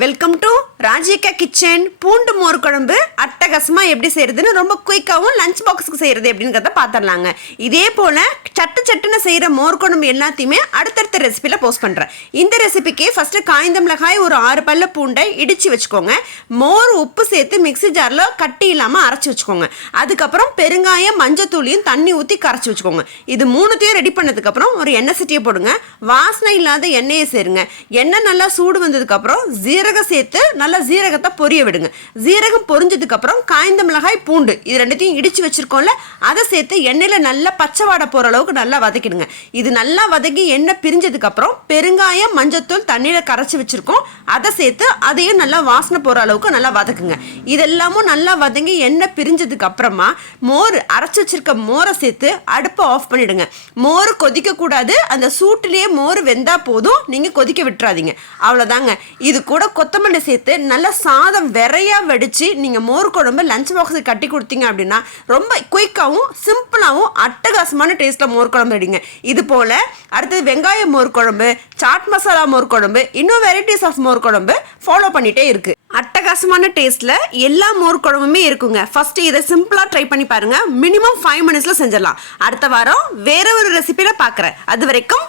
Welcome to Rajika kitchen. பூண்டு மோர் குழம்பு அட்டகாசமாக எப்படி செய்கிறதுன்னு ரொம்ப குயிக்காகவும் லஞ்ச் பாக்ஸுக்கு செய்கிறது எப்படிங்கிறத பார்த்துடலாங்க. இதே போல் சட்டுன்னு செய்கிற மோர் குழம்பு எல்லாத்தையுமே அடுத்தடுத்த ரெசிபியில் போஸ்ட் பண்ணுறேன். இந்த ரெசிபிக்கு ஃபஸ்ட்டு காய்ந்த மிளகாய் ஒரு 6 பல்ல பூண்டை இடித்து வச்சுக்கோங்க. மோர் உப்பு சேர்த்து மிக்ஸி ஜாரில் கட்டி இல்லாமல் அரைச்சி வச்சுக்கோங்க. அதுக்கப்புறம் பெருங்காயம் மஞ்சத்தூளியும் தண்ணி ஊற்றி கரைச்சி வச்சுக்கோங்க. இது மூணுத்தையும் ரெடி பண்ணதுக்கப்புறம் ஒரு எண்ணெய் சட்டியை போடுங்க. வாசனை இல்லாத எண்ணெயை சேருங்க. எண்ணெய் நல்லா சூடு வந்ததுக்கப்புறம் ஜீரகம் சேர்த்து நல்லா ஜீரகத்தை பொரிய விடுங்க. ஜீரகம் பொரிஞ்சதுக்கு அப்புறம் காய்ந்த மிளகாய் பூண்டு இது ரெண்டுத்தையும் இடிச்சு வச்சிருக்கோம்ல, அதை சேர்த்து எண்ணெயில நல்லா பச்சை வாடை போற அளவுக்கு நல்லா வதக்கிடுங்க. இது நல்லா வதக்கி எண்ணெய் பிரிஞ்சதுக்கு அப்புறம் பெருங்காயம் மஞ்சத்தூள் தண்ணியில கரைச்சி வச்சிருக்கோம், அதை சேர்த்து அதையும் நல்லா வாசனை போற அளவுக்கு நல்லா வதக்குங்க. இதெல்லாமும் நல்லா வதங்கி எண்ணெய் பிரிஞ்சதுக்கு அப்புறமா மோர் அரைச்சி வச்சிருக்க மோரை சேர்த்து அடுப்பை ஆஃப் பண்ணிடுங்க. மோர் கொதிக்க கூடாது, அந்த சூட்டிலேயே மோர் வெந்தா போதும், நீங்க கொதிக்க விட்டுறாதீங்க. அவ்வளவுதாங்க. இது கூட கொத்தமல்லி சேர்த்து நல்லா சாதம் வெறையா வடிச்சு நீங்க மோர் குழம்பு லஞ்ச் பாக்ஸுக்கு கட்டி கொடுத்தீங்க அப்படின்னா ரொம்ப குயிக்காகவும் சிம்பிளாகவும் அட்டகாசமான டேஸ்ட்ல மோர் குழம்பு ரெடிங்க. இது போல அடுத்தது வெங்காய மோர் குழம்பு, சாட் மசாலா மோர் குழம்பு, இன்னும் வெரைட்டிஸ் ஆஃப் மோர் குழம்பு ஃபாலோ பண்ணிட்டே இருக்கு. அட்டகாசமான டேஸ்ட்ல எல்லா மோர் குழம்புமே இருக்குங்க. ஃபர்ஸ்ட் இதை சிம்பிளா ட்ரை பண்ணி பாருங்க. மினிமம் 5 மினிட்ஸ்ல செஞ்சிடலாம். அடுத்த வாரம் வேற ஒரு ரெசிபியில பார்க்குறேன். அது வரைக்கும்